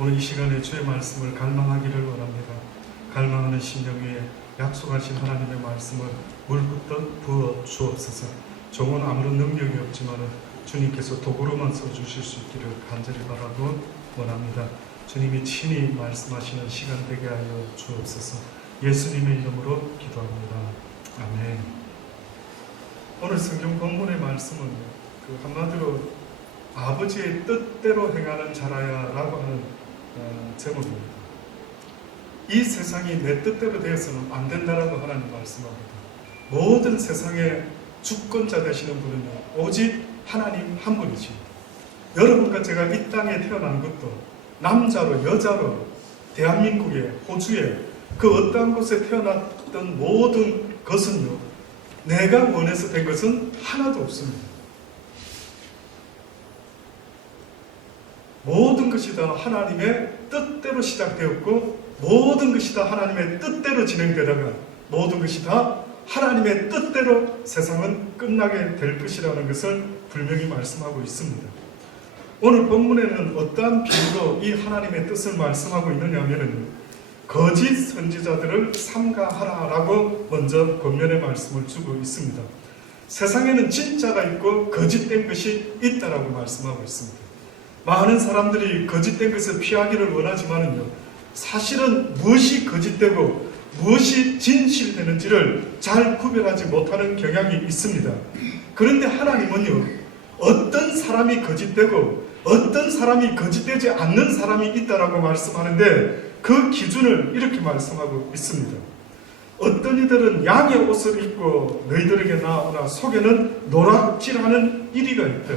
오늘 이 시간에 주의 말씀을 갈망하기를 원합니다. 갈망하는 심령 위에 약속하신 하나님의 말씀을 물붓듯 부어 주옵소서. 종은 아무런 능력이 없지만 주님께서 도구로만 써주실 수 있기를 간절히 바라고 원합니다. 주님이 친히 말씀하시는 시간 되게 하여 주옵소서. 예수님의 이름으로 기도합니다. 아멘. 오늘 성경 본문의 말씀은 한마디로 아버지의 뜻대로 행하는 자라야 라고 하는 제목입니다. 이 세상이 내 뜻대로 되어서는 안 된다라고 하나님 말씀합니다. 모든 세상의 주권자 되시는 분은 오직 하나님 한 분이지. 여러분과 제가 이 땅에 태어난 것도 남자로 여자로 대한민국에 호주에 그 어떠한 곳에 태어났던 모든 것은요, 내가 원해서 된 것은 하나도 없습니다. 모든 것이 다 하나님의 뜻대로 시작되었고 모든 것이 다 하나님의 뜻대로 진행되다가 모든 것이 다 하나님의 뜻대로 세상은 끝나게 될 것이라는 것을 분명히 말씀하고 있습니다. 오늘 본문에는 어떠한 비유로 이 하나님의 뜻을 말씀하고 있느냐 하면 거짓 선지자들을 삼가하라라고 먼저 권면의 말씀을 주고 있습니다. 세상에는 진짜가 있고 거짓된 것이 있다라고 말씀하고 있습니다. 많은 사람들이 거짓된 것을 피하기를 원하지만요, 사실은 무엇이 거짓되고 무엇이 진실되는지를 잘 구별하지 못하는 경향이 있습니다. 그런데 하나님은요, 어떤 사람이 거짓되고 어떤 사람이 거짓되지 않는 사람이 있다라고 말씀하는데 그 기준을 이렇게 말씀하고 있습니다. 어떤 이들은 양의 옷을 입고 너희들에게 나오나 속에는 노략질하는 이리가 있다.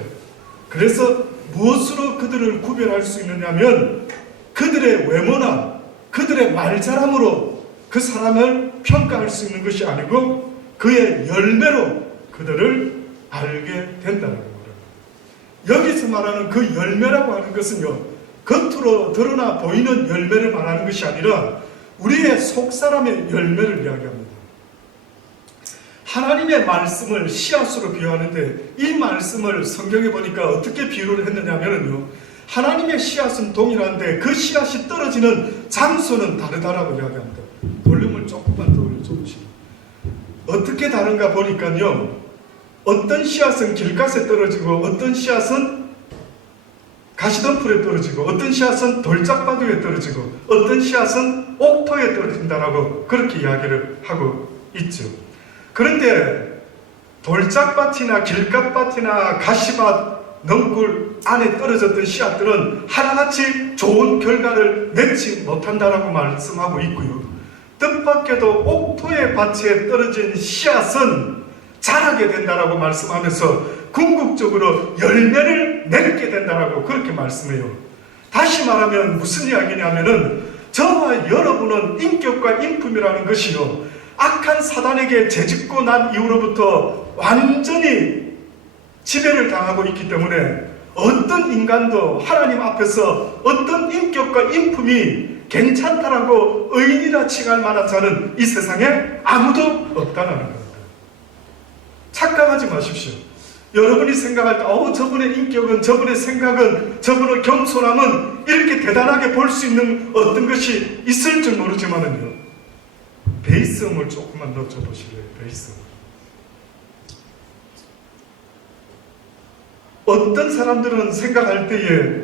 그래서 무엇으로 그들을 구별할 수 있느냐면 그들의 외모나 그들의 말잘함으로 그 사람을 평가할 수 있는 것이 아니고 그의 열매로 그들을 알게 된다는 겁니다. 여기서 말하는 그 열매라고 하는 것은요, 겉으로 드러나 보이는 열매를 말하는 것이 아니라 우리의 속사람의 열매를 이야기합니다. 하나님의 말씀을 씨앗으로 비유하는데 이 말씀을 성경에 보니까 어떻게 비유를 했느냐면요, 하나님의 씨앗은 동일한데 그 씨앗이 떨어지는 장소는 다르다라고 이야기합니다. 볼륨을 조금만 더 올려줘 보시면 어떻게 다른가 보니까요, 어떤 씨앗은 길가에 떨어지고 어떤 씨앗은 가시덤불에 떨어지고 어떤 씨앗은 돌짝바위에 떨어지고 어떤 씨앗은 옥토에 떨어진다라고 그렇게 이야기를 하고 있죠. 그런데 돌짝밭이나 길가밭이나 가시밭, 넝굴 안에 떨어졌던 씨앗들은 하나같이 좋은 결과를 맺지 못한다라고 말씀하고 있고요. 뜻밖에도 옥토의 밭에 떨어진 씨앗은 자라게 된다라고 말씀하면서 궁극적으로 열매를 맺게 된다라고 그렇게 말씀해요. 다시 말하면 무슨 이야기냐면은 저와 여러분은 인격과 인품이라는 것이요, 악한 사단에게 재짓고 난 이후로부터 완전히 지배를 당하고 있기 때문에 어떤 인간도 하나님 앞에서 어떤 인격과 인품이 괜찮다라고 의인이라 칭할 만한 자는 이 세상에 아무도 없다는 겁니다. 착각하지 마십시오. 여러분이 생각할 때 저분의 인격은, 저분의 생각은, 저분의 겸손함은 이렇게 대단하게 볼 수 있는 어떤 것이 있을 줄 모르지만은요, 베이스음을 조금만 더 줘보실래요? 베이스음. 어떤 사람들은 생각할 때에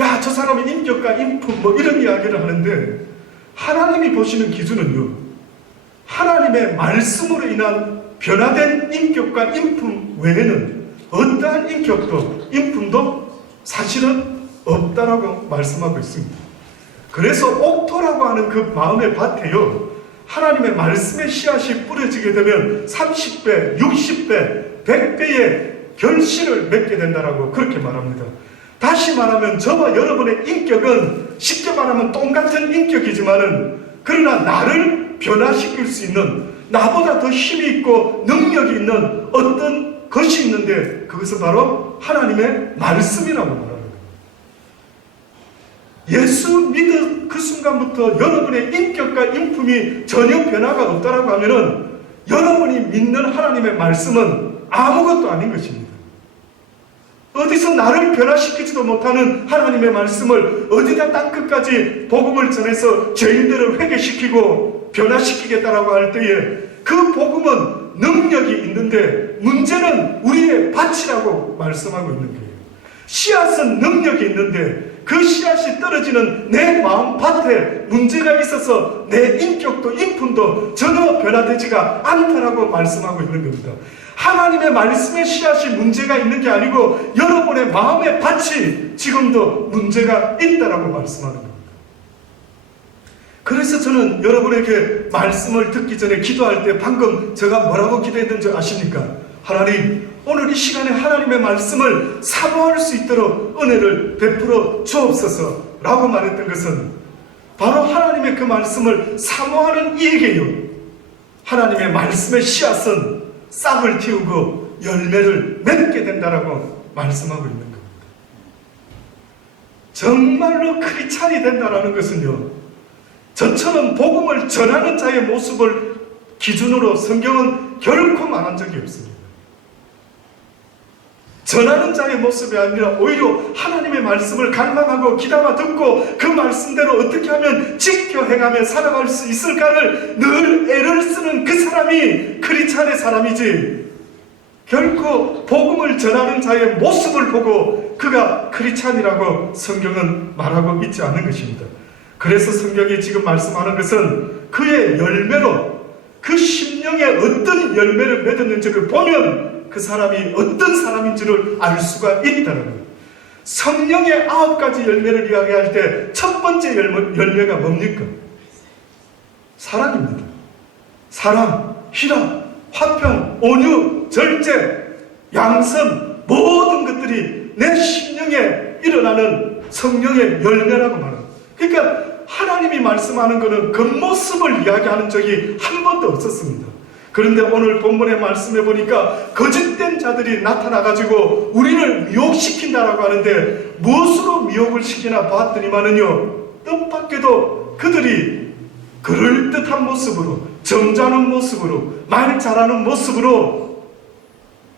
야, 저 사람의 인격과 인품 뭐 이런 이야기를 하는데 하나님이 보시는 기준은요, 하나님의 말씀으로 인한 변화된 인격과 인품 외에는 어떠한 인격도 인품도 사실은 없다라고 말씀하고 있습니다. 그래서 옥토라고 하는 그 마음의 밭에요, 하나님의 말씀의 씨앗이 뿌려지게 되면 30배, 60배, 100배의 결실을 맺게 된다라고 그렇게 말합니다. 다시 말하면 저와 여러분의 인격은 쉽게 말하면 똑같은 인격이지만은 그러나 나를 변화시킬 수 있는, 나보다 더 힘이 있고 능력이 있는 어떤 것이 있는데 그것은 바로 하나님의 말씀이라고 말합니다. 예수 믿은 그 순간부터 여러분의 인격과 인품이 전혀 변화가 없다라고 하면은 여러분이 믿는 하나님의 말씀은 아무것도 아닌 것입니다. 어디서 나를 변화시키지도 못하는 하나님의 말씀을 어디다 땅끝까지 복음을 전해서 죄인들을 회개시키고 변화시키겠다라고 할 때에 그 복음은 능력이 있는데 문제는 우리의 밭이라고 말씀하고 있는 거예요. 씨앗은 능력이 있는데 그 씨앗이 떨어지는 내 마음 밭에 문제가 있어서 내 인격도 인품도 전혀 변화되지가 않다라고 말씀하고 있는 겁니다. 하나님의 말씀의 씨앗이 문제가 있는 게 아니고 여러분의 마음의 밭이 지금도 문제가 있다라고 말씀하는 겁니다. 그래서 저는 여러분에게 말씀을 듣기 전에 기도할 때 방금 제가 뭐라고 기도했는지 아십니까? 하나님, 오늘 이 시간에 하나님의 말씀을 사모할 수 있도록 은혜를 베풀어 주옵소서 라고 말했던 것은 바로 하나님의 그 말씀을 사모하는 이에게요, 하나님의 말씀의 씨앗은 싹을 틔우고 열매를 맺게 된다라고 말씀하고 있는 겁니다. 정말로 크리스찬이 된다라는 것은요, 저처럼 복음을 전하는 자의 모습을 기준으로 성경은 결코 말한 적이 없습니다. 전하는 자의 모습이 아니라 오히려 하나님의 말씀을 갈망하고 기다마 듣고 그 말씀대로 어떻게 하면 지켜 행하며 살아갈 수 있을까를 늘 애를 쓰는 그 사람이 크리스찬의 사람이지, 결코 복음을 전하는 자의 모습을 보고 그가 크리스찬이라고 성경은 말하고 있지 않는 것입니다. 그래서 성경이 지금 말씀하는 것은 그의 열매로 그 심령에 어떤 열매를 맺었는지를 보면 그 사람이 어떤 사람인지를 알 수가 있다는 거예요. 성령의 9가지 열매를 이야기할 때 첫 번째 열매가 뭡니까? 사랑입니다. 사랑, 희락, 화평, 온유, 절제, 양선, 모든 것들이 내 심령에 일어나는 성령의 열매라고 말합니다. 그러니까 하나님이 말씀하는 것은 겉모습을 이야기하는 적이 한 번도 없었습니다. 그런데 오늘 본문의 말씀에 보니까 거짓된 자들이 나타나가지고 우리를 미혹시킨다라고 하는데 무엇으로 미혹을 시키나 봤더니만은요, 뜻밖에도 그들이 그럴듯한 모습으로, 점잖은 모습으로, 말 잘하는 모습으로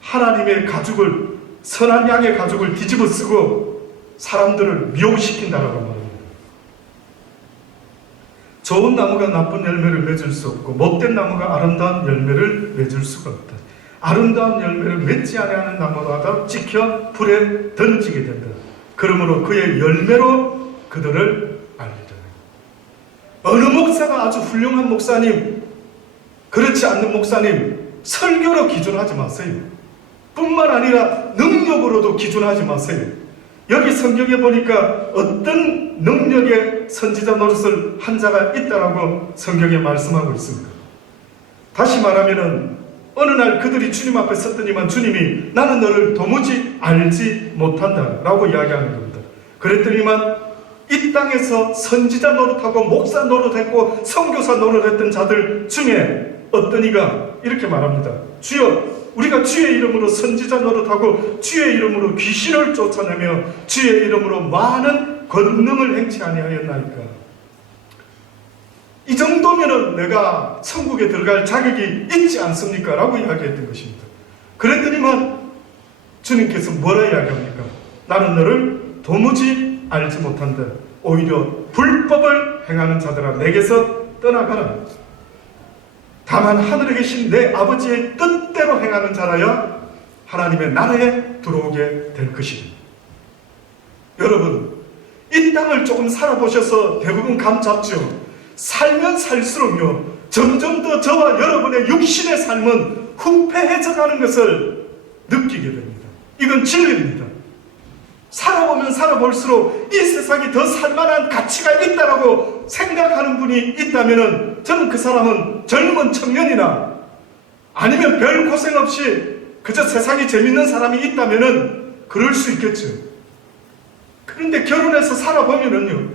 하나님의 가죽을, 선한 양의 가죽을 뒤집어 쓰고 사람들을 미혹시킨다라고 말합니다. 좋은 나무가 나쁜 열매를 맺을 수 없고 못된 나무가 아름다운 열매를 맺을 수가 없다. 아름다운 열매를 맺지 아니하는 나무마다 찍혀 불에 던지게 된다. 그러므로 그의 열매로 그들을 알리라. 어느 목사가 아주 훌륭한 목사님, 그렇지 않는 목사님 설교로 기준하지 마세요. 뿐만 아니라 능력으로도 기준하지 마세요. 여기 성경에 보니까 어떤 능력의 선지자 노릇을 한 자가 있다라고 성경에 말씀하고 있습니다. 다시 말하면은 어느 날 그들이 주님 앞에 섰더니만 주님이 나는 너를 도무지 알지 못한다 라고 이야기하는 겁니다. 그랬더니만 이 땅에서 선지자 노릇하고 목사 노릇했고 선교사 노릇했던 자들 중에 어떤 이가 이렇게 말합니다. 주여, 우리가 주의 이름으로 선지자 노릇하고 주의 이름으로 귀신을 쫓아내며 주의 이름으로 많은 권능을 행치 아니하였나이까. 이 정도면은 내가 천국에 들어갈 자격이 있지 않습니까? 라고 이야기했던 것입니다. 그랬더니만 주님께서 뭐라 이야기합니까? 나는 너를 도무지 알지 못한다. 오히려 불법을 행하는 자들아 내게서 떠나가라. 다만 하늘에 계신 내 아버지의 뜻대로 행하는 자라야 하나님의 나라에 들어오게 될 것이다. 여러분, 이 땅을 조금 살아보셔서 대부분 감 잡죠. 살면 살수록요, 점점 더 저와 여러분의 육신의 삶은 후패해져 가는 것을 느끼게 됩니다. 이건 진리입니다. 살아보면 살아볼수록 이 세상이 더 살만한 가치가 있다라고 생각하는 분이 있다면 저는 그 사람은 젊은 청년이나 아니면 별 고생 없이 그저 세상이 재밌는 사람이 있다면 그럴 수 있겠죠. 그런데 결혼해서 살아보면은요,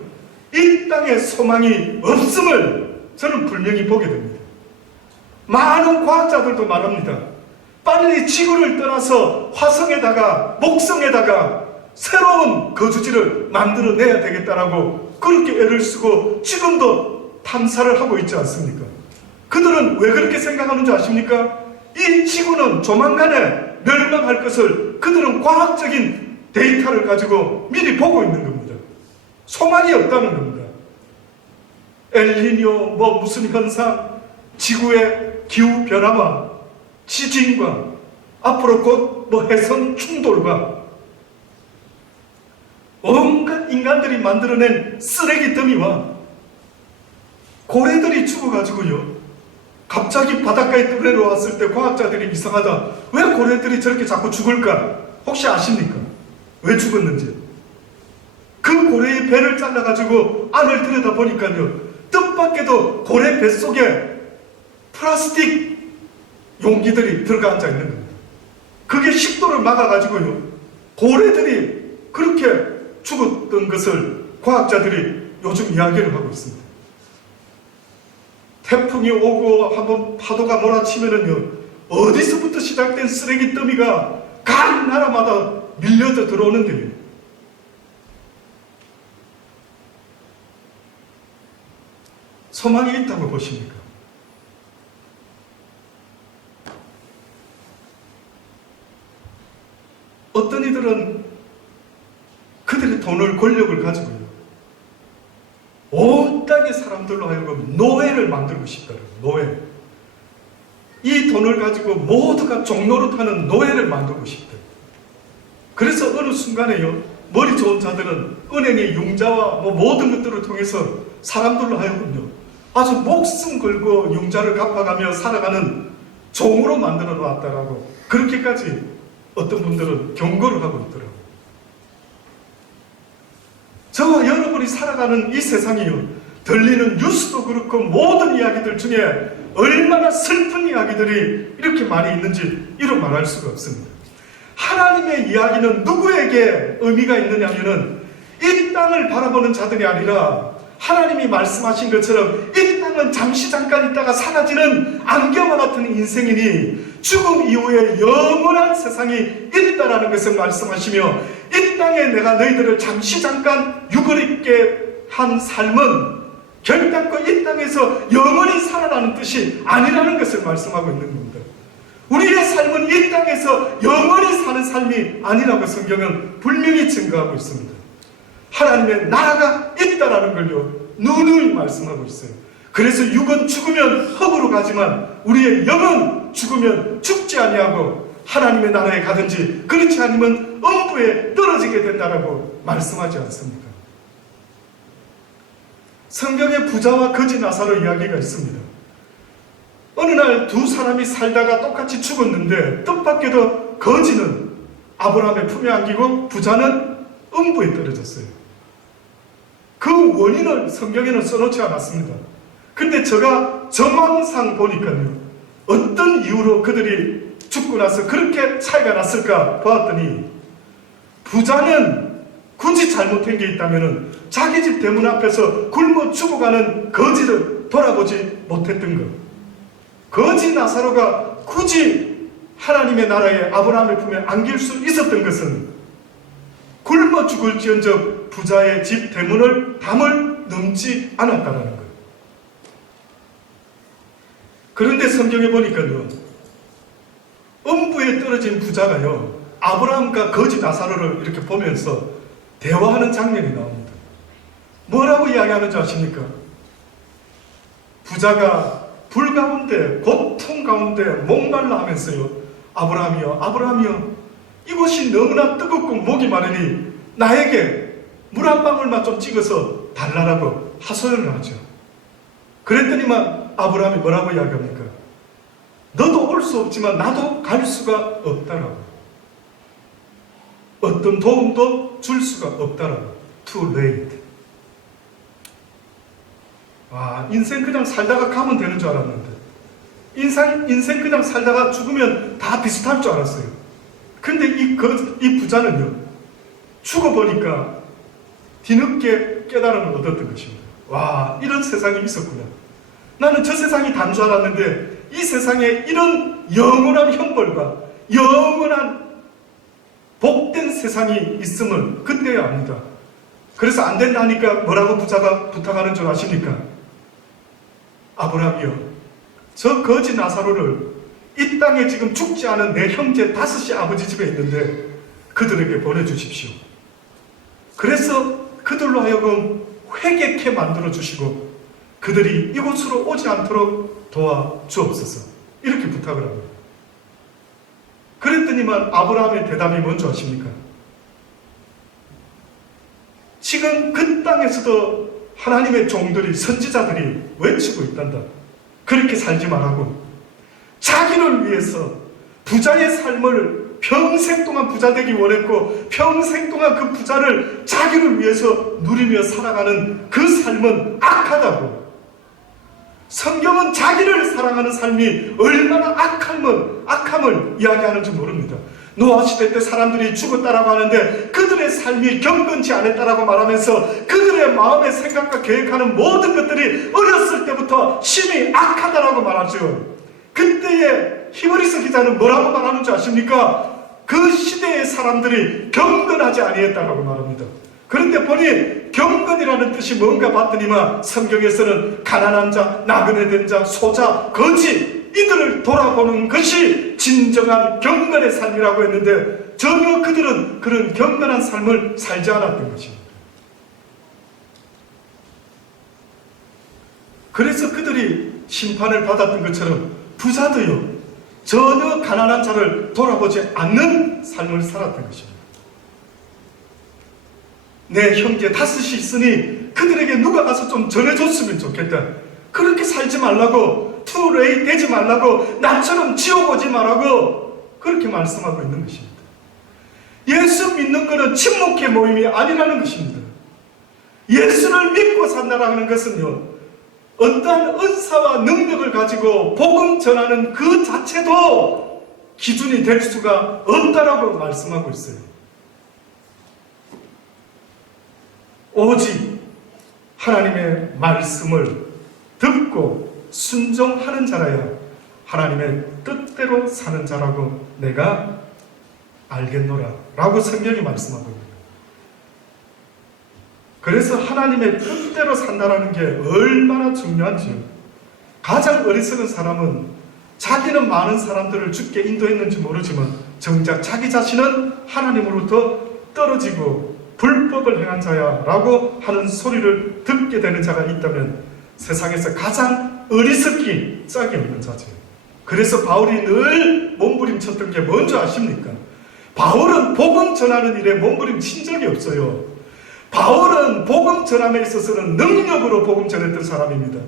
이 땅에 소망이 없음을 저는 분명히 보게 됩니다. 많은 과학자들도 말합니다. 빨리 지구를 떠나서 화성에다가 목성에다가 새로운 거주지를 만들어내야 되겠다라고 그렇게 애를 쓰고 지금도 탐사를 하고 있지 않습니까? 그들은 왜 그렇게 생각하는지 아십니까? 이 지구는 조만간에 멸망할 것을 그들은 과학적인 데이터를 가지고 미리 보고 있는 겁니다. 소망이 없다는 겁니다. 엘니뇨 무슨 현상, 지구의 기후 변화와 지진과 앞으로 곧 해성 충돌과 온갖 인간들이 만들어낸 쓰레기 더미와 고래들이 죽어가지고요, 갑자기 바닷가에 내려왔을 때 과학자들이 이상하다, 왜 고래들이 저렇게 자꾸 죽을까? 혹시 아십니까? 왜 죽었는지. 그 고래의 배를 잘라가지고 안을 들여다보니까요, 뜻밖에도 고래 뱃속에 플라스틱 용기들이 들어가 앉아 있는 겁니다. 그게 식도를 막아가지고요, 고래들이 그렇게 죽었던 것을 과학자들이 요즘 이야기를 하고 있습니다. 태풍이 오고 한번 파도가 몰아치면은요, 어디서부터 시작된 쓰레기 더미가 각 나라마다 밀려져 들어오는데요, 소망이 있다고 보십니까? 어떤 이들은 그들의 돈을, 권력을 가지고요, 온 땅의 사람들로 하여금 노예를 만들고 싶다는 노예. 이 돈을 가지고 모두가 종노릇하는 노예를 만들고 싶다. 그래서 어느 순간에요, 머리 좋은 자들은 은행의 융자와 모든 것들을 통해서 사람들로 하여금요, 아주 목숨 걸고 융자를 갚아가며 살아가는 종으로 만들어 놨다라고, 그렇게까지 어떤 분들은 경고를 하고 있더라고요. 저와 여러분이 살아가는 이 세상이요, 들리는 뉴스도 그렇고 모든 이야기들 중에 얼마나 슬픈 이야기들이 이렇게 많이 있는지 이루 말할 수가 없습니다. 하나님의 이야기는 누구에게 의미가 있느냐면은 이 땅을 바라보는 자들이 아니라 하나님이 말씀하신 것처럼 이 땅은 잠시 잠깐 있다가 사라지는 안개와 같은 인생이니 죽음 이후에 영원한 세상이 있다라는 것을 말씀하시며, 이 땅에 내가 너희들을 잠시 잠깐 유거리게 한 삶은 결단코 이 땅에서 영원히 살아나는 뜻이 아니라는 것을 말씀하고 있는 겁니다. 우리의 삶은 이 땅에서 영원히 사는 삶이 아니라고 성경은 분명히 증거하고 있습니다. 하나님의 나라가 있다라는 걸요, 누누이 말씀하고 있어요. 그래서 육은 죽으면 흙으로 가지만 우리의 영은 죽으면 죽지 아니하고 하나님의 나라에 가든지 그렇지 않으면 음부에 떨어지게 된다라고 말씀하지 않습니까? 성경에 부자와 거지 나사로 이야기가 있습니다. 어느 날 두 사람이 살다가 똑같이 죽었는데 뜻밖에도 거지는 아브라함의 품에 안기고 부자는 음부에 떨어졌어요. 그 원인을 성경에는 써놓지 않았습니다. 근데 제가 정황상 보니까요, 어떤 이유로 그들이 죽고 나서 그렇게 차이가 났을까 보았더니, 부자는 굳이 잘못한 게 있다면 자기 집 대문 앞에서 굶어 죽어가는 거지를 돌아보지 못했던 것. 거지 나사로가 굳이 하나님의 나라에 아브라함의 품에 안길 수 있었던 것은 굶어 죽을지언정 부자의 집 대문을 담을 넘지 않았다는 것. 그런데 성경에 보니까요, 음부에 떨어진 부자가요, 아브라함과 거지 나사로를 이렇게 보면서 대화하는 장면이 나옵니다. 뭐라고 이야기하는지 아십니까? 부자가 불 가운데, 고통 가운데 목말라 하면서요, 아브라함이여, 아브라함이여, 이곳이 너무나 뜨겁고 목이 마르니 나에게 물 한 방울만 좀 찍어서 달라라고 하소연을 하죠. 그랬더니만 아브라함이 뭐라고 이야기합니까? 너도 올 수 없지만 나도 갈 수가 없다라고. 어떤 도움도 줄 수가 없다라고. Too late. 와, 인생 그냥 살다가 가면 되는 줄 알았는데, 인생 그냥 살다가 죽으면 다 비슷할 줄 알았어요. 근데 이 부자는요, 죽어보니까 뒤늦게 깨달음을 얻었던 것입니다. 와, 이런 세상이 있었구나. 나는 저 세상이 단 줄 알았는데 이 세상에 이런 영원한 형벌과 영원한 복된 세상이 있음을 그때야 압니다. 그래서 안 된다 하니까 뭐라고 부자가 부탁하는 줄 아십니까? 아브라함이여, 저 거지 나사로를 이 땅에 지금 죽지 않은 내 형제 5이 아버지 집에 있는데 그들에게 보내주십시오. 그래서 그들로 하여금 회개케 만들어주시고 그들이 이곳으로 오지 않도록 도와주옵소서. 이렇게 부탁을 합니다. 그랬더니만 아브라함의 대답이 뭔지 아십니까? 지금 그 땅에서도 하나님의 종들이, 선지자들이 외치고 있단다. 그렇게 살지 말라고. 자기를 위해서 부자의 삶을 평생 동안 부자 되기 원했고 평생 동안 그 부자를 자기를 위해서 누리며 살아가는 그 삶은 악하다고. 성경은 자기를 사랑하는 삶이 얼마나 악함을 이야기하는지 모릅니다. 노아 시대 때 사람들이 죽었다라고 하는데 그들의 삶이 경건치 않았다라고 말하면서 그들의 마음의 생각과 계획하는 모든 것들이 어렸을 때부터 심히 악하다라고 말하죠. 그때의 히브리서 기자는 뭐라고 말하는 줄 아십니까? 그 시대의 사람들이 경건하지 아니했다라고 말합니다. 그런데 보니 경건이라는 뜻이 뭔가 봤더니만 성경에서는 가난한 자, 나그네 된 자, 소자, 거지 이들을 돌아보는 것이 진정한 경건의 삶이라고 했는데 전혀 그들은 그런 경건한 삶을 살지 않았던 것입니다. 그래서 그들이 심판을 받았던 것처럼 부자도요 전혀 가난한 자를 돌아보지 않는 삶을 살았던 것입니다. 내 형제 다섯이 있으니 그들에게 누가 가서 좀 전해줬으면 좋겠다. 그렇게 살지 말라고, 투레이 되지 말라고, 나처럼 지옥 오지 말라고 그렇게 말씀하고 있는 것입니다. 예수 믿는 것은 침묵의 모임이 아니라는 것입니다. 예수를 믿고 산다라는 것은요 어떠한 은사와 능력을 가지고 복음 전하는 그 자체도 기준이 될 수가 없다라고 말씀하고 있어요. 오직 하나님의 말씀을 듣고 순종하는 자라야 하나님의 뜻대로 사는 자라고 내가 알겠노라 라고 성경이 말씀하고 있습니다. 그래서 하나님의 뜻대로 산다는 게 얼마나 중요한지요. 가장 어리석은 사람은 자기는 많은 사람들을 죽게 인도했는지 모르지만 정작 자기 자신은 하나님으로부터 떨어지고 불법을 행한 자야 라고 하는 소리를 듣게 되는 자가 있다면 세상에서 가장 어리석기 짝이 없는 자죠. 그래서 바울이 늘 몸부림쳤던 게 뭔지 아십니까? 바울은 복음 전하는 일에 몸부림친 적이 없어요. 바울은 복음 전함에 있어서는 능력으로 복음 전했던 사람입니다.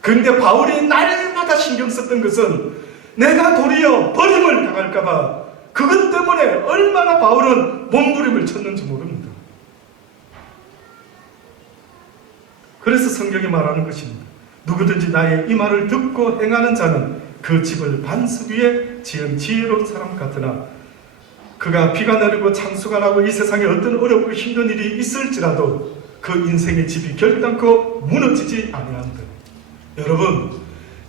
그런데 바울이 날마다 신경 썼던 것은 내가 도리어 버림을 당할까봐 그것 때문에 얼마나 바울은 몸부림을 쳤는지 모릅니다. 그래서 성경이 말하는 것입니다. 누구든지 나의 이 말을 듣고 행하는 자는 그 집을 반석 위에 지은 지혜로운 사람 같으나 그가 비가 내리고 창수가 나고 이 세상에 어떤 어렵고 힘든 일이 있을지라도 그 인생의 집이 결단코 무너지지 아니한다. 여러분,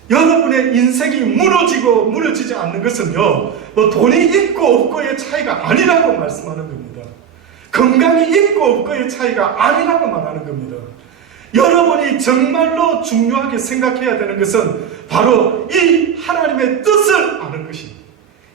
여러분의 인생이 무너지고 무너지지 않는 것은요 뭐 돈이 있고 없고의 차이가 아니라고 말씀하는 겁니다. 건강이 있고 없고의 차이가 아니라고 말하는 겁니다. 여러분이 정말로 중요하게 생각해야 되는 것은 바로 이 하나님의 뜻을 아는 것입니다.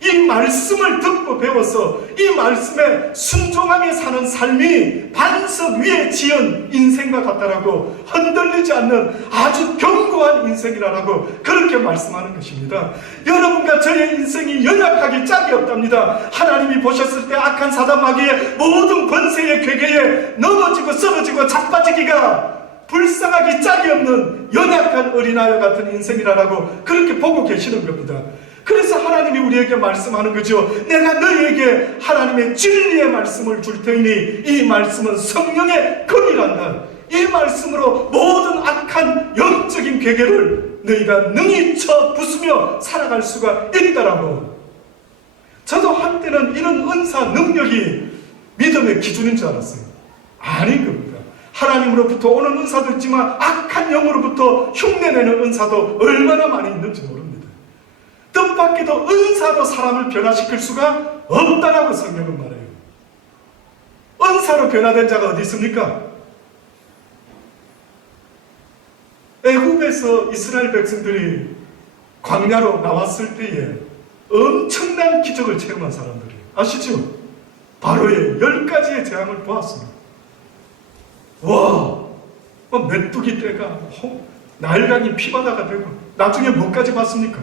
이 말씀을 듣고 배워서 이 말씀에 순종하며 사는 삶이 반석 위에 지은 인생과 같다라고 흔들리지 않는 아주 견고한 인생이라고 그렇게 말씀하는 것입니다. 여러분과 저의 인생이 연약하기 짝이 없답니다. 하나님이 보셨을 때 악한 사단 마귀의 모든 권세의 괴계에 넘어지고 쓰러지고 자빠지기가 불쌍하기 짝이 없는 연약한 어린아이 같은 인생이라고 그렇게 보고 계시는 겁니다. 그래서 하나님이 우리에게 말씀하는 거죠. 내가 너희에게 하나님의 진리의 말씀을 줄 테니 이 말씀은 성령의 검이란다. 이 말씀으로 모든 악한 영적인 괴계를 너희가 능히 쳐 부수며 살아갈 수가 있다라고. 저도 한때는 이런 은사 능력이 믿음의 기준인 줄 알았어요. 아닌 겁니다. 하나님으로부터 오는 은사도 있지만 악한 영으로부터 흉내내는 은사도 얼마나 많이 있는지 모릅니다. 뜻밖에도 은사로 사람을 변화시킬 수가 없다라고 성경은 말해요. 은사로 변화된 자가 어디 있습니까? 애굽에서 이스라엘 백성들이 광야로 나왔을 때에 엄청난 기적을 체험한 사람들이에요. 아시죠? 바로의 10가지의 재앙을 보았습니다. 와, 메뚜기 떼가 나일강이 피바다가 되고, 나중에 뭐까지 봤습니까?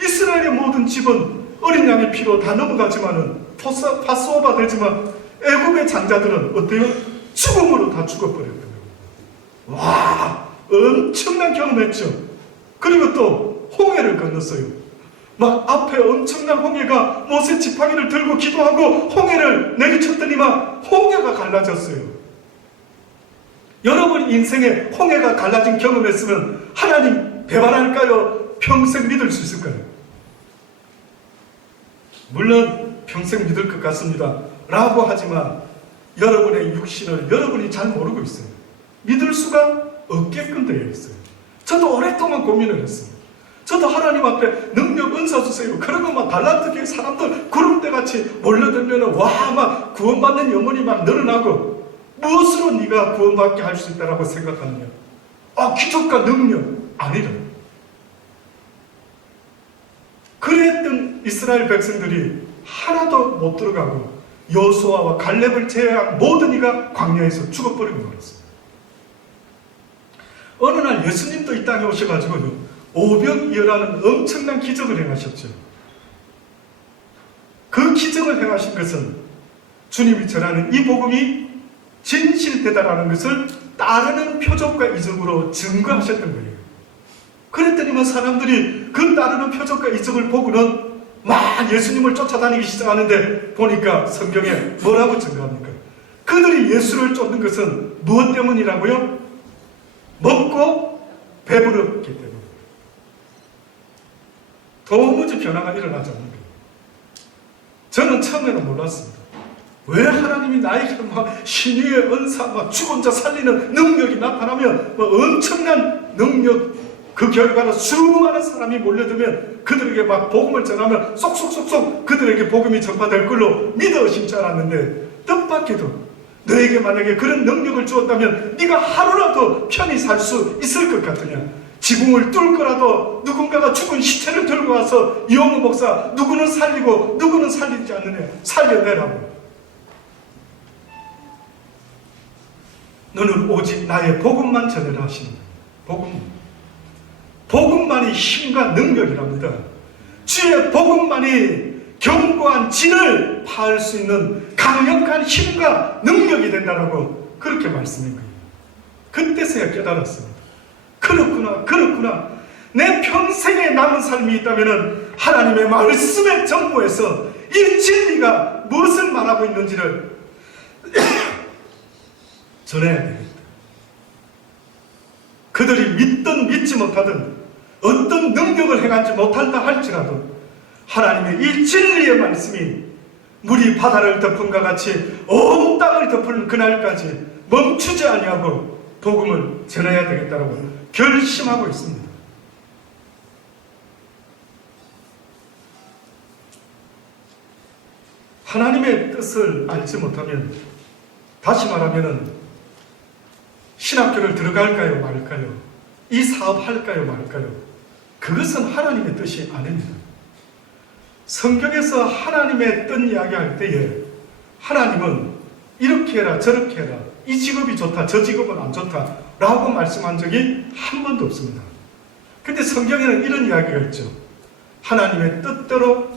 이스라엘의 모든 집은 어린 양의 피로 다 넘어가지만은 파스오바 되지만 애굽의 장자들은 어때요? 죽음으로 다 죽어버렸거든요. 와, 엄청난 경험했죠. 그리고 또 홍해를 건넜어요. 막 앞에 엄청난 홍해가 모세 지팡이를 들고 기도하고 홍해를 내리쳤더니만 홍해가 갈라졌어요. 여러분 인생에 홍해가 갈라진 경험했으면 하나님 배반할까요? 평생 믿을 수 있을까요? 물론 평생 믿을 것 같습니다 라고 하지만 여러분의 육신을 여러분이 잘 모르고 있어요. 믿을 수가 없게끔 되어 있어요. 저도 오랫동안 고민을 했습니다. 저도 하나님 앞에 능력 은사 주세요. 그러고 막 달란트 교회 사람들 구름대같이 몰려들면 와 막 구원받는 영혼이 막 늘어나고, 무엇으로 네가 구원받게 할 수 있다라고 생각하느냐? 기적과 능력 아니라. 그랬던 이스라엘 백성들이 하나도 못 들어가고 여호수아와 갈렙을 제외한 모든 이가 광야에서 죽어버리고 말았습니다. 어느 날 예수님도 이 땅에 오셔가지고요, 오병이어라는 엄청난 기적을 행하셨죠. 그 기적을 행하신 것은 주님이 전하는 이 복음이 진실되다라는 것을 따르는 표적과 이적으로 증거하셨던 거예요. 그랬더니만 사람들이 그 따르는 표적과 이적을 보고는 막 예수님을 쫓아다니기 시작하는데, 보니까 성경에 뭐라고 증거합니까? 그들이 예수를 쫓는 것은 무엇 때문이라고요? 먹고 배부르기 때문에. 도무지 변화가 일어나지 않는 거예요. 저는 처음에는 몰랐습니다. 왜 하나님이 나에게 막 신유의 은사, 막 죽은 자 살리는 능력이 나타나면 막 엄청난 능력, 그 결과로 수많은 사람이 몰려들면 그들에게 막 복음을 전하면 쏙쏙쏙쏙 그들에게 복음이 전파될 걸로 믿어 의심 줄 알았는데, 뜻밖에도 너에게 만약에 그런 능력을 주었다면 네가 하루라도 편히 살 수 있을 것 같으냐? 지붕을 뚫고라도 누군가가 죽은 시체를 들고 와서 이용호 목사 누구는 살리고 누구는 살리지 않느냐, 살려내라고. 너는 오직 나의 복음만 전해라 하시는 거예요. 복음만이 힘과 능력이랍니다. 주의 복음만이 견고한 진을 파할 수 있는 강력한 힘과 능력이 된다라고 그렇게 말씀한 거예요. 그때서야 깨달았습니다. 그렇구나. 내 평생에 남은 삶이 있다면 하나님의 말씀의 정보에서 이 진리가 무엇을 말하고 있는지를 전해야 되겠다. 그들이 믿든 믿지 못하든 어떤 능력을 행하지 못한다 할지라도 하나님의 이 진리의 말씀이 물이 바다를 덮음과 같이 온 땅을 덮은 그날까지 멈추지 아니하고 복음을 전해야 되겠다고 결심하고 있습니다. 하나님의 뜻을 알지 못하면, 다시 말하면 신학교를 들어갈까요 말까요? 이 사업 할까요 말까요? 그것은 하나님의 뜻이 아닙니다. 성경에서 하나님의 뜻 이야기할 때에 하나님은 이렇게 해라 저렇게 해라, 이 직업이 좋다 저 직업은 안 좋다 라고 말씀한 적이 한 번도 없습니다. 근데 성경에는 이런 이야기가 있죠. 하나님의 뜻대로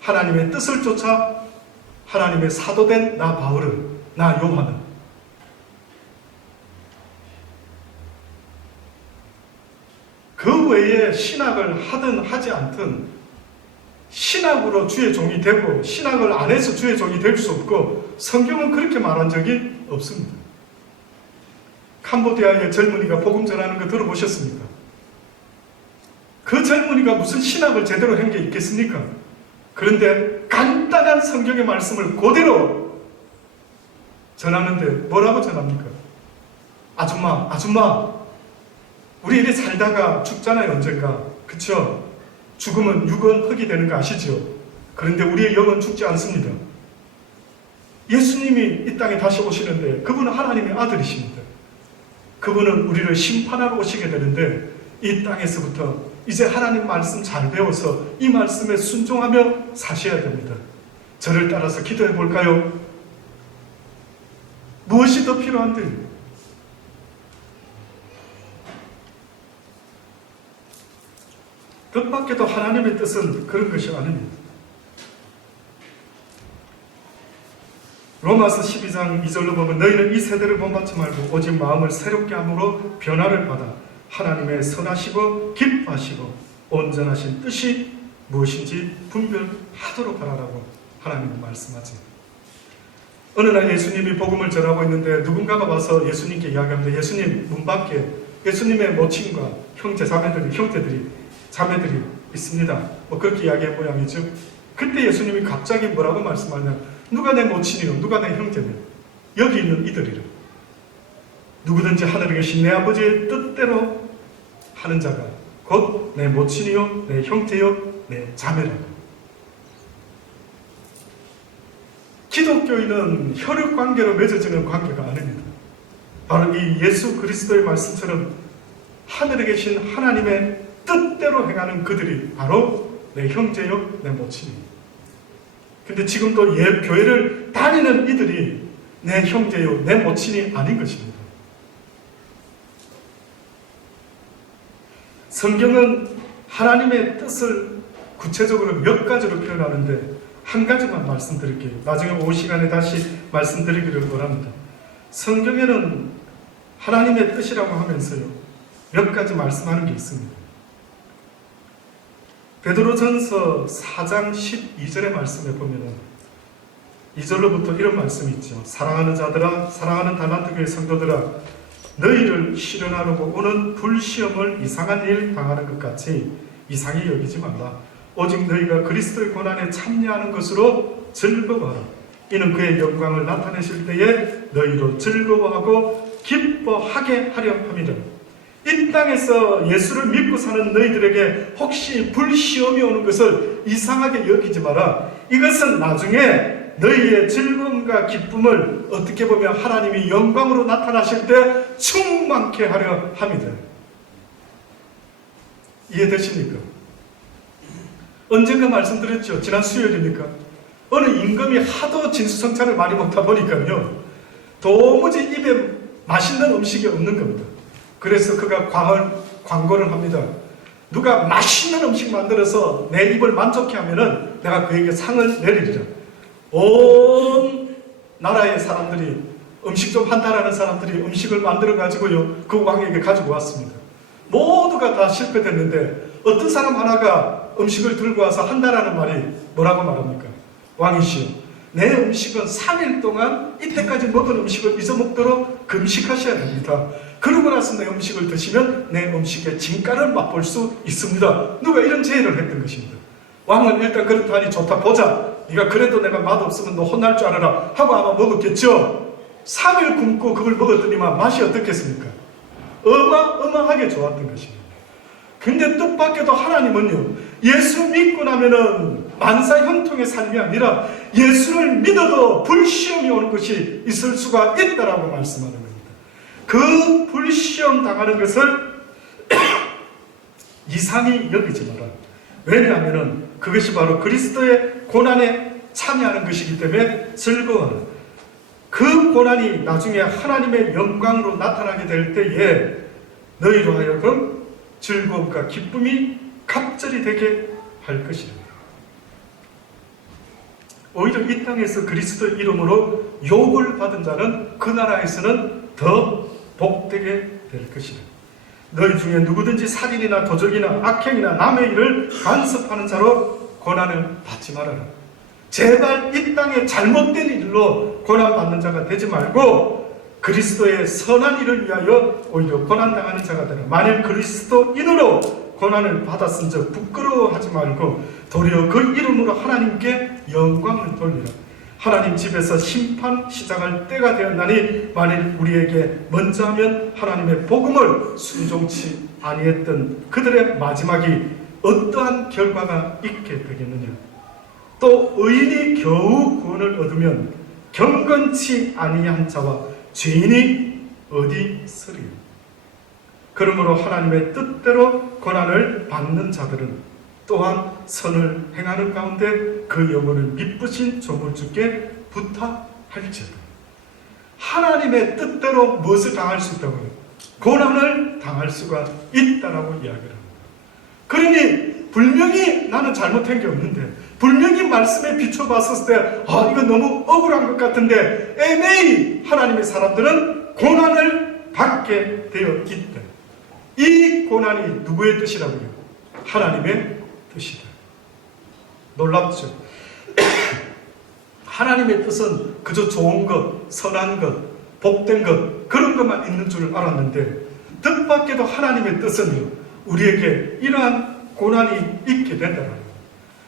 하나님의 뜻을 쫓아 하나님의 사도된 나 바울은, 나 요한은 그 외에 신학을 하든 하지 않든 신학으로 주의 종이 되고 신학을 안 해서 주의 종이 될 수 없고, 성경은 그렇게 말한 적이 없습니다. 캄보디아의 젊은이가 복음 전하는 거 들어보셨습니까? 그 젊은이가 무슨 신학을 제대로 한 게 있겠습니까? 그런데 간단한 성경의 말씀을 그대로 전하는데 뭐라고 전합니까? 아줌마 우리 이래 살다가 죽잖아요, 언젠가. 그쵸? 죽으면 육은 흙이 되는 거 아시죠? 그런데 우리의 영은 죽지 않습니다. 예수님이 이 땅에 다시 오시는데 그분은 하나님의 아들이십니다. 그분은 우리를 심판하러 오시게 되는데 이 땅에서부터 이제 하나님 말씀 잘 배워서 이 말씀에 순종하며 사셔야 됩니다. 저를 따라서 기도해 볼까요? 무엇이 더 필요한데요? 뜻밖에도 하나님의 뜻은 그런 것이 아닙니다. 로마서 12장 2절로 보면 너희는 이 세대를 본받지 말고 오직 마음을 새롭게 함으로 변화를 받아 하나님의 선하시고 기뻐하시고 온전하신 뜻이 무엇인지 분별하도록 하라고 하나님은 말씀하지. 어느 날 예수님이 복음을 전하고 있는데 누군가가 와서 예수님께 이야기합니다. 예수님 문 밖에 예수님의 모친과 형제들이 자매들이 있습니다. 뭐 그렇게 이야기한 모양이죠. 그때 예수님이 갑자기 뭐라고 말씀하냐? 누가 내 모친이요? 누가 내 형제며? 여기 있는 이들이라. 누구든지 하늘에 계신 내 아버지의 뜻대로 하는 자가 곧 내 모친이요, 내 형제요, 내 자매라고. 기독교인은 혈육관계로 맺어지는 관계가 아닙니다. 바로 이 예수 그리스도의 말씀처럼 하늘에 계신 하나님의 뜻대로 행하는 그들이 바로 내 형제요, 내 모친이요. 근데 지금도 교회를 다니는 이들이 내 형제요, 내 모친이 아닌 것입니다. 성경은 하나님의 뜻을 구체적으로 몇 가지로 표현하는데 한 가지만 말씀드릴게요. 나중에 올 시간에 다시 말씀드리기를 원합니다. 성경에는 하나님의 뜻이라고 하면서요, 몇 가지 말씀하는 게 있습니다. 베드로전서 4장 12절의 말씀에 보면은 2절로부터 이런 말씀이 있죠. 사랑하는 자들아, 사랑하는 달란트 교회 성도들아, 너희를 시련하려고 오는 불시험을 이상한 일 당하는 것 같이 이상히 여기지 말라. 오직 너희가 그리스도의 고난에 참여하는 것으로 즐거워하라. 이는 그의 영광을 나타내실 때에 너희로 즐거워하고 기뻐하게 하려 함이라. 이 땅에서 예수를 믿고 사는 너희들에게 혹시 불시험이 오는 것을 이상하게 여기지 마라. 이것은 나중에 너희의 즐거움과 기쁨을 어떻게 보면 하나님이 영광으로 나타나실 때 충만케 하려 함이다. 이해되십니까? 언젠가 말씀드렸죠. 지난 수요일입니까? 어느 임금이 하도 진수성찬을 많이 먹다 보니까요, 도무지 입에 맛있는 음식이 없는 겁니다. 그래서 그가 광고를 합니다. 누가 맛있는 음식 만들어서 내 입을 만족해 하면은 내가 그에게 상을 내리리라. 온 나라의 사람들이, 음식 좀 한다라는 사람들이 음식을 만들어 가지고요, 그 왕에게 가지고 왔습니다. 모두가 다 실패됐는데 어떤 사람 하나가 음식을 들고 와서 한다라는 말이 뭐라고 말합니까? 왕이시여, 내 음식은 3일 동안 이때까지 먹은 음식을 잊어먹도록 금식하셔야 됩니다. 그러고 나서 내 음식을 드시면 내 음식의 진가를 맛볼 수 있습니다. 누가 이런 제의를 했던 것입니다. 왕은 일단 그렇다니 좋다, 보자. 네가 그래도 내가 맛없으면 너 혼날 줄 알아라 하고 아마 먹었겠죠. 3일 굶고 그걸 먹었더니만 맛이 어떻겠습니까? 어마어마하게 좋았던 것입니다. 근데 뜻밖에도 하나님은요, 예수 믿고 나면은 만사형통의 삶이 아니라 예수를 믿어도 불시험이 오는 것이 있을 수가 있다라고 말씀하는 겁니다. 그 불시험 당하는 것을 이상히 여기지 마라. 왜냐하면 그것이 바로 그리스도의 고난에 참여하는 것이기 때문에 즐거워하라. 그 고난이 나중에 하나님의 영광으로 나타나게 될 때에 너희로 하여금 즐거움과 기쁨이 갑절이 되게 할 것이다. 오히려 이 땅에서 그리스도의 이름으로 욕을 받은 자는 그 나라에서는 더 복되게 될 것이다. 너희 중에 누구든지 살인이나 도적이나 악행이나 남의 일을 간섭하는 자로 고난을 받지 말아라. 제발 이 땅에 잘못된 일로 고난받는 자가 되지 말고 그리스도의 선한 일을 위하여 오히려 고난당하는 자가 되라. 만일 그리스도인으로 고난을 받았은 적 부끄러워하지 말고 도리어 그 이름으로 하나님께 영광을 돌리라. 하나님 집에서 심판 시작할 때가 되었나니 만일 우리에게 먼저 하면 하나님의 복음을 순종치 아니했던 그들의 마지막이 어떠한 결과가 있게 되겠느냐. 또 의인이 겨우 구원을 얻으면 경건치 아니한 자와 죄인이 어디 있으리요. 그러므로 하나님의 뜻대로 고난을 받는 자들은 또한 선을 행하는 가운데 그 영혼을 미쁘신 조물주께 부탁할지어다. 하나님의 뜻대로 무엇을 당할 수 있다고요? 고난을 당할 수가 있다라고 이야기를 합니다. 그러니 분명히 나는 잘못한 게 없는데, 분명히 말씀에 비춰봤을 때 이건 너무 억울한 것 같은데, 애매히 하나님의 사람들은 고난을 받게 되어 있다. 이 고난이 누구의 뜻이라고요? 하나님의 뜻이다. 놀랍죠? 하나님의 뜻은 그저 좋은 것, 선한 것, 복된 것, 그런 것만 있는 줄 알았는데, 뜻밖에도 하나님의 뜻은요, 우리에게 이러한 고난이 있게 된다는 거예요.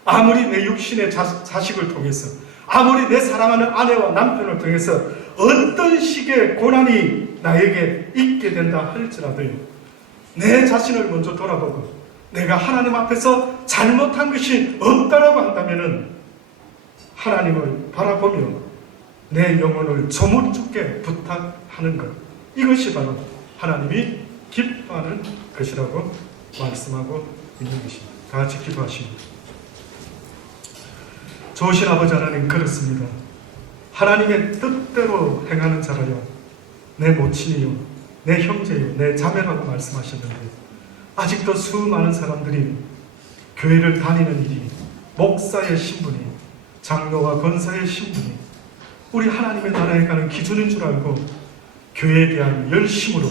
아무리 내 육신의 자식을 통해서, 아무리 내 사랑하는 아내와 남편을 통해서 어떤 식의 고난이 나에게 있게 된다 할지라도요, 내 자신을 먼저 돌아보고 내가 하나님 앞에서 잘못한 것이 없다라고 한다면은 하나님을 바라보며 내 영혼을 조물주께 부탁하는 것, 이것이 바로 하나님이 기뻐하는 것이라고 말씀하고 있는 것입니다. 다 같이 기도하십니다. 좋으신 아버지 하나님, 그렇습니다. 하나님의 뜻대로 행하는 자라요, 내 모친이요, 내 형제요, 내 자매라고 말씀하셨는데, 아직도 수많은 사람들이 교회를 다니는 일이, 목사의 신분이, 장로와 권사의 신분이 우리 하나님의 나라에 가는 기준인 줄 알고 교회에 대한 열심으로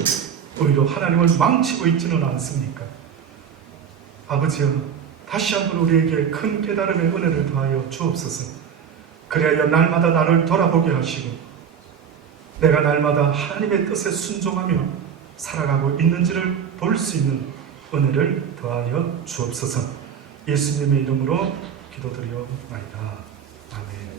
오히려 하나님을 망치고 있지는 않습니까? 아버지여, 다시 한번 우리에게 큰 깨달음의 은혜를 더하여 주옵소서. 그래야 날마다 나를 돌아보게 하시고 내가 날마다 하나님의 뜻에 순종하며 살아가고 있는지를 볼 수 있는 은혜를 더하여 주옵소서. 예수님의 이름으로 기도드리옵나이다. 아멘.